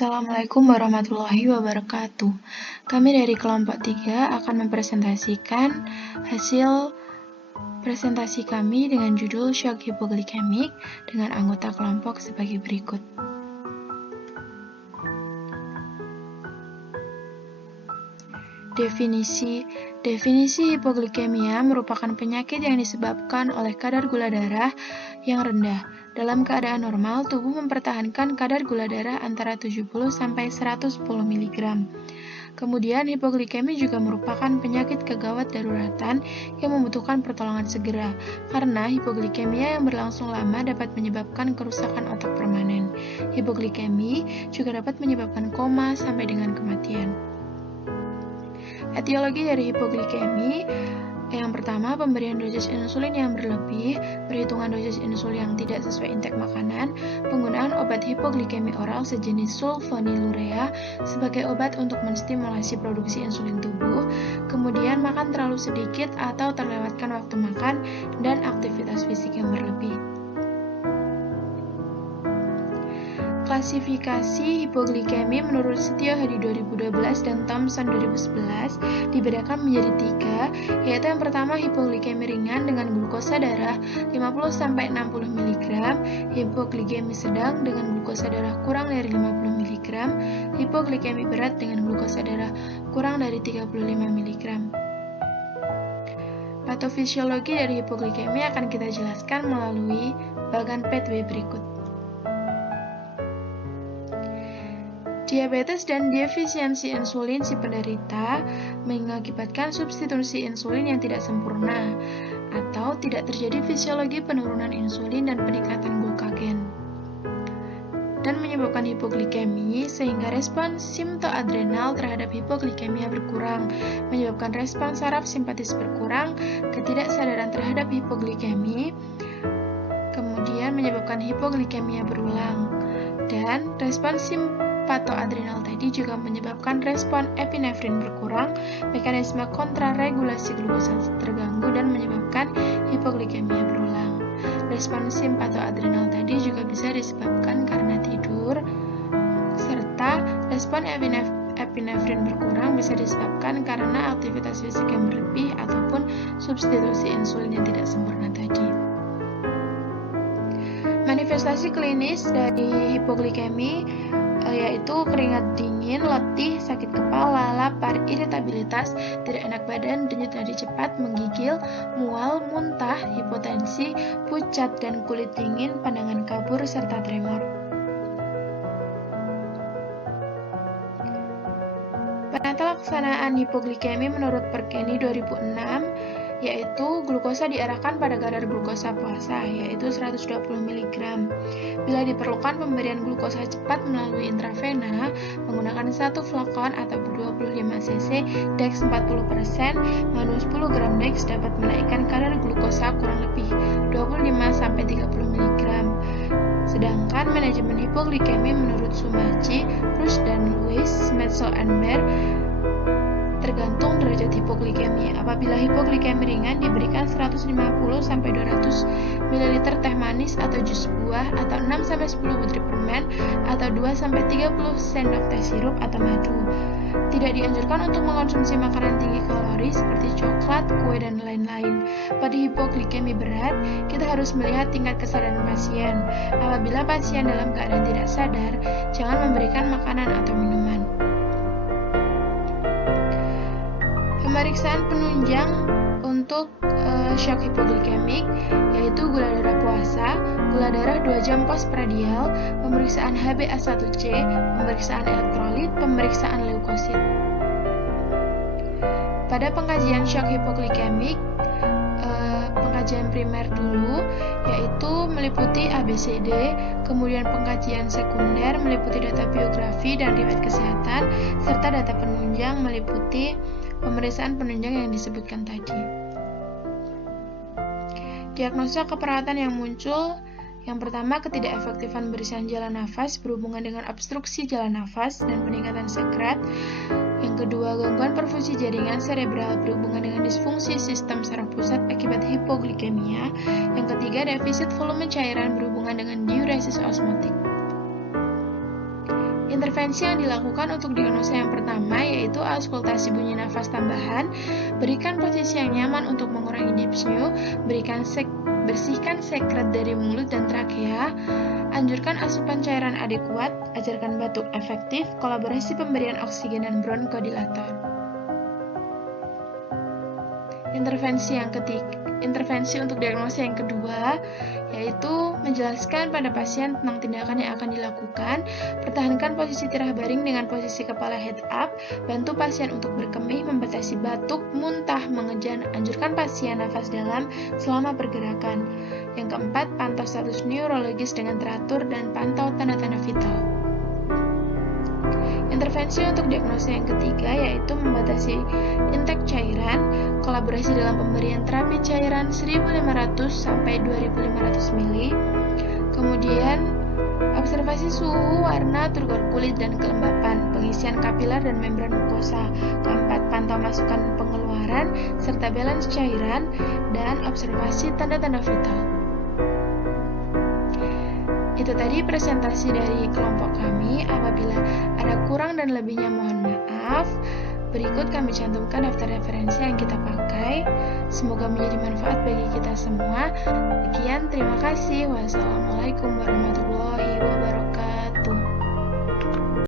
Assalamualaikum warahmatullahi wabarakatuh. Kami dari kelompok 3 akan mempresentasikan hasil presentasi kami dengan judul Shock Hipoglikemik dengan anggota kelompok sebagai berikut. Definisi hipoglikemia merupakan penyakit yang disebabkan oleh kadar gula darah yang rendah. Dalam keadaan normal, tubuh mempertahankan kadar gula darah antara 70–110 mg. Kemudian, hipoglikemi juga merupakan penyakit kegawat daruratan yang membutuhkan pertolongan segera, karena hipoglikemia yang berlangsung lama dapat menyebabkan kerusakan otak permanen. Hipoglikemi juga dapat menyebabkan koma sampai dengan kematian. Etiologi dari hipoglikemi yang pertama, pemberian dosis insulin yang berlebih, perhitungan dosis insulin yang tidak sesuai intake makanan, penggunaan obat hipoglikemi oral sejenis sulfonylurea sebagai obat untuk menstimulasi produksi insulin tubuh, kemudian makan terlalu sedikit atau terlewatkan waktu makan, dan aktivitas fisik yang berlebih. Klasifikasi hipoglikemi menurut Setio Hadi 2012 dan Thompson 2011 dibedakan menjadi 3, yaitu yang pertama hipoglikemi ringan dengan glukosa darah 50–60 mg, hipoglikemi sedang dengan glukosa darah kurang dari 50 mg, hipoglikemi berat dengan glukosa darah kurang dari 35 mg. Patofisiologi dari hipoglikemi akan kita jelaskan melalui bagan pathway berikut. Diabetes dan defisiensi insulin si penderita mengakibatkan substitusi insulin yang tidak sempurna atau tidak terjadi fisiologi penurunan insulin dan peningkatan glukagen, dan menyebabkan hipoglikemi sehingga respons simptoadrenal terhadap hipoglikemia berkurang, menyebabkan respons saraf simpatis berkurang, ketidaksadaran terhadap hipoglikemi, kemudian menyebabkan hipoglikemia berulang, dan respons simpatoadrenal tadi juga menyebabkan respon epinefrin berkurang, mekanisme kontraregulasi glukosa terganggu dan menyebabkan hipoglikemia berulang. Respon simpatoadrenal tadi juga bisa disebabkan karena tidur, serta respon epinefrin berkurang bisa disebabkan karena aktivitas fisik yang berlebih ataupun substitusi insulin yang tidak sempurna tadi. Manifestasi klinis dari hipoglikemi yaitu keringat dingin, letih, sakit kepala, lapar, iritabilitas, tidak enak badan, denyut nadi cepat, menggigil, mual, muntah, hipotensi, pucat dan kulit dingin, pandangan kabur, serta tremor. Penata laksanaan hipoglikemi menurut Perkeni 2006 yaitu glukosa diarahkan pada kadar glukosa puasa, yaitu 120 mg. Bila diperlukan pemberian glukosa cepat melalui intravena menggunakan 1 flakon atau 25 cc Dex 40% mengandung 10 gram Dex dapat menaikkan kadar glukosa kurang lebih 25–30 mg. Sedangkan manajemen hipoglikemi menurut Sumachi, Rush dan Lewis, Metzel and Baer tergantung derajat hipoglikemi. Apabila hipoglikemi ringan diberikan 150–200 ml teh manis atau jus buah atau 6–10 butir permen atau 2–30 sendok teh sirup atau madu. Tidak dianjurkan untuk mengkonsumsi makanan tinggi kalori seperti coklat, kue, dan lain-lain. Pada hipoglikemi berat, kita harus melihat tingkat kesadaran pasien. Apabila pasien dalam keadaan tidak sadar, jangan memberikan makanan atau minuman. Pemeriksaan penunjang untuk shock hipoglikemik yaitu gula darah puasa, gula darah 2 jam postprandial, pemeriksaan HbA1c, pemeriksaan elektrolit, pemeriksaan leukosit. Pada pengkajian shock hipoglikemik, pengkajian primer dulu yaitu meliputi ABCD, kemudian pengkajian sekunder meliputi data biografi dan riwayat kesehatan, serta data penunjang meliputi pemeriksaan penunjang yang disebutkan tadi. Diagnosa keperawatan yang muncul, yang pertama ketidakefektifan bersihan jalan nafas berhubungan dengan obstruksi jalan nafas dan peningkatan sekret. Yang kedua, gangguan perfusi jaringan serebral berhubungan dengan disfungsi sistem saraf pusat akibat hipoglikemia. Yang ketiga, defisit volume cairan berhubungan dengan diuresis osmotik. Intervensi yang dilakukan untuk diagnosa yang pertama yaitu auskultasi bunyi nafas tambahan, berikan posisi yang nyaman untuk mengurangi dyspnea, bersihkan sekret dari mulut dan trakea, anjurkan asupan cairan adekuat, ajarkan batuk efektif, kolaborasi pemberian oksigen dan bronkodilator. Intervensi untuk diagnosa yang kedua yaitu menjelaskan pada pasien tentang tindakan yang akan dilakukan, pertahankan posisi tirah baring dengan posisi kepala head up, bantu pasien untuk berkemih, membatasi batuk, muntah, mengejan, anjurkan pasien nafas dalam selama pergerakan. Yang keempat, pantau status neurologis dengan teratur dan pantau tanda-tanda vital. Intervensi untuk diagnosa yang ketiga yaitu membatasi intake cairan, kolaborasi dalam pemberian terapi cairan 1500 sampai 2500 ml. Kemudian observasi suhu, warna, turgor kulit dan kelembapan, pengisian kapiler dan membran mukosa. Keempat, pantau masukan pengeluaran serta balance cairan dan observasi tanda-tanda vital. Itu tadi presentasi dari kelompok kami. Apabila ada kurang dan lebihnya mohon maaf. Berikut kami cantumkan daftar referensi yang kita pakai. Semoga menjadi manfaat bagi kita semua. Sekian, terima kasih. Wassalamualaikum warahmatullahi wabarakatuh.